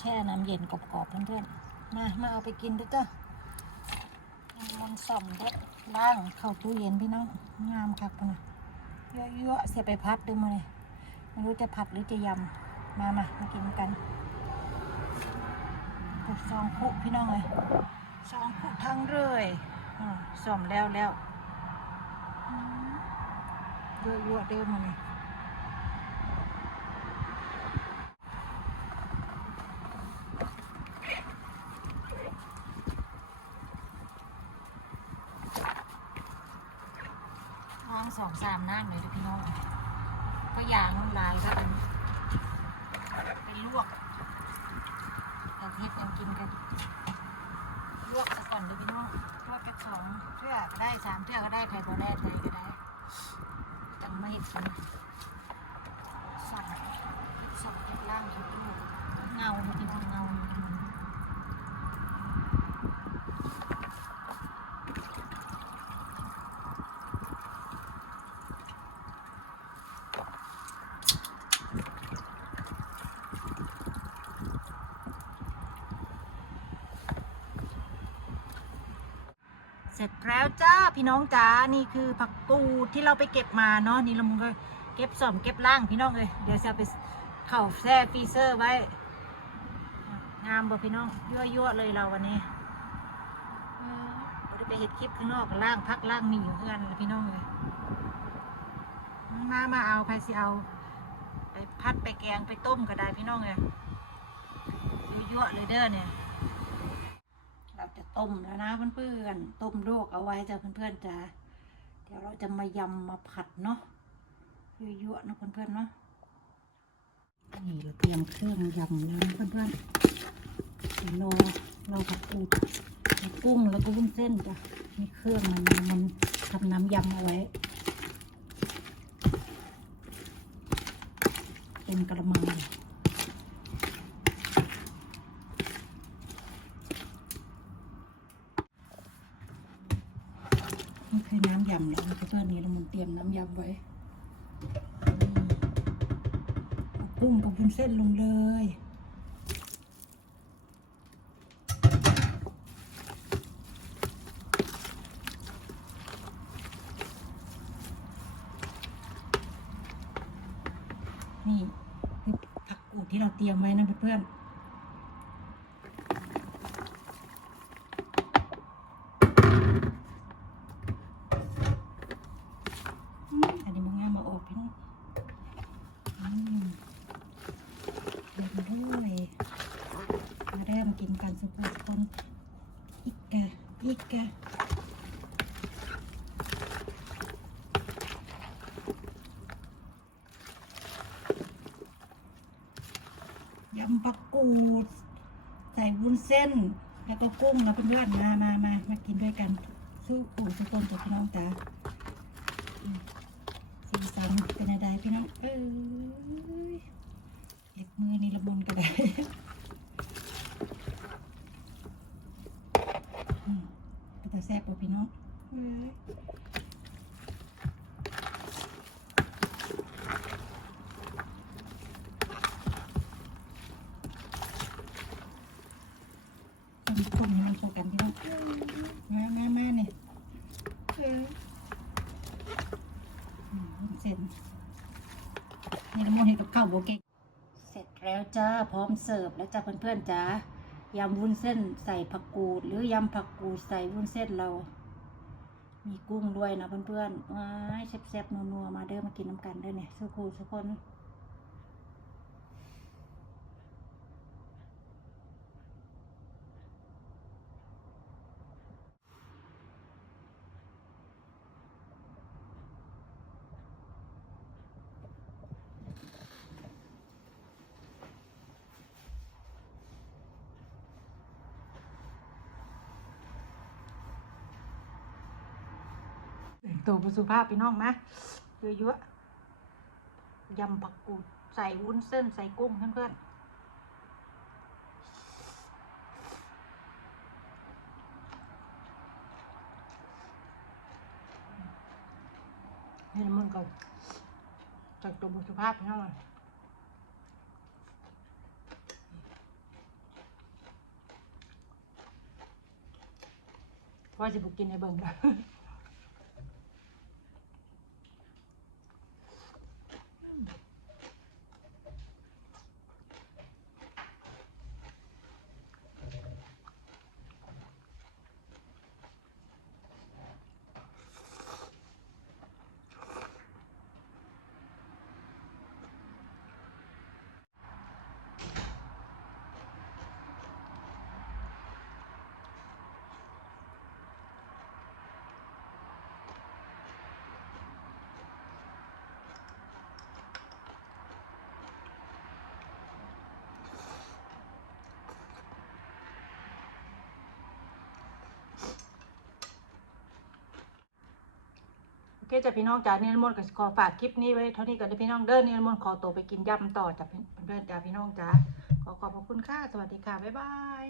แช่น้ำเย็นกรอบๆเพื่อนๆ มา มาเอาไปกินด้วยจ้ะมันส่อมเด็ดล่างเข้าตู้เย็นพี่น้อง งามครับพุ่นนะเยอะๆเสียไปพัดด้วยมาเลยไม่รู้จะผัดหรือจะยำ มามามากินกันปุดซองคุพี่น้องเลยซองคุทั้งเลยอ่าส่อมแล้วแล้วเยอะๆเดิมมาเลย ล้าง สองสามนั่งเลยด้อพี่น้องก็ยางลายก็เป็นเป็นลวกแต่เทปกันกินกันลวกซะก่อนเด้อพี่น้องลวกกันสองเทื่อก็ได้สามเทื่อก็ได้ไทยก็ได้ไทยก็ได้จังไม่เห็นกินสั่งสั่งเก็บล่างทุกลูกเงาเด้อพี่น้องเงา เสร็จแล้วจ้าพี่น้องจ้านี่คือผักกูดที่เราไปเก็บมาเนาะนี่เรามึงก็เก็บสอมเก็บล่างพี่น้องเลยเดี๋ยวจะเอาไปเข่าแช่ฟีเซอร์ไว้ งามบ่พี่น้องยั่วๆเลยเราวันนี้เออบ่ไปเห็ดคลิปข้างนอกล่างพักล่างมีอยู่เพื่อนพี่น้องเลยมามาเอาใครสิเอา ไปพัดไปแกงไปต้มก็ได้พี่น้องเลยยั่วๆเลยเด้อเนี่ย ต้มแล้วนะเพื่อนๆ ต้มลวกเอาไว้จ้ะเพื่อนๆจ้ะเดี๋ยวเราจะมายำมาผัดเนาะยั่วๆนะเพื่อนๆเนาะ นี่เราเตรียมเครื่องยำแล้วนะเพื่อนๆเดี๋ยวรอเราผัดปูแล้วกุ้งแล้วก็วุ้นเส้นจ้ะมีเครื่องมันมันทำน้ำยำเอาไว้เต็มกระมังเลย นี่ คือน้ำยำแล้วเพื่อนๆนี่เรามันเตรียมน้ำยำไว้กุ้งกับวุ้นเส้นลงเลยนี่คือผักกูดที่เราเตรียมไว้นะเพื่อนๆอืมอันนี้มันง่ายมาอบพี่น้องอืมเดี๋ยวมาด้วยมาเริ่มกินกันสุกๆคนอีก กะอีกกยำผักกูด ใส่วุ้นเส้น แล้วก็กุ้งแล้วเพื่อนๆมามามามากินด้วยกัน สู้กูทุกคนจ้ะพี่น้องจ้าสีสันเป็นอะไรพี่น้องเอ้ยเล็บมือนี่ละมุนก็ได้ อืมก็จะแซ่บกว่าพี่น้องเอ้ย คนคนให้มันเข้ากันพี่น้องมามามาเนี่ยเอออืมเสร็จนี่ละมุนให้ กับข้าวโบเกเสร็จแล้วจ้าพร้อมเสิร์ฟแล้วจ้าเพื่อนๆจ้ายำวุ้นเส้นใส่ผักกูด หรือยำผักกูดใส่วุ้นเส้นเรา มีกุ้งด้วยนะเพื่อนๆว้ายแซ่บๆนัวๆมาเด้อมากินน้ำกันเด้อเนี่ยสุขูสุกคน สูบสุภาพพี่น้องนะเยอะๆยำผักกูดใส่วุ้นเส้นใส่กุ้งเพื่อนๆนี่มันก็จากตัวบุตภาพนี่มันว่าจะบุกินในเบิร์แล้ เคจ้ะพี่น้องจ้าเนี่ยมนต์ก็ขอฝากคลิปนี้ไว้เท่านี้ก่อนนะพี่น้องเด้อเนี่ยมนขอตัวไปกินยำต่อจากเพื่อนจ้าพี่น้องจ้าขอขอบพระคุณค่ะสวัสดีค่ะบ๊ายบาย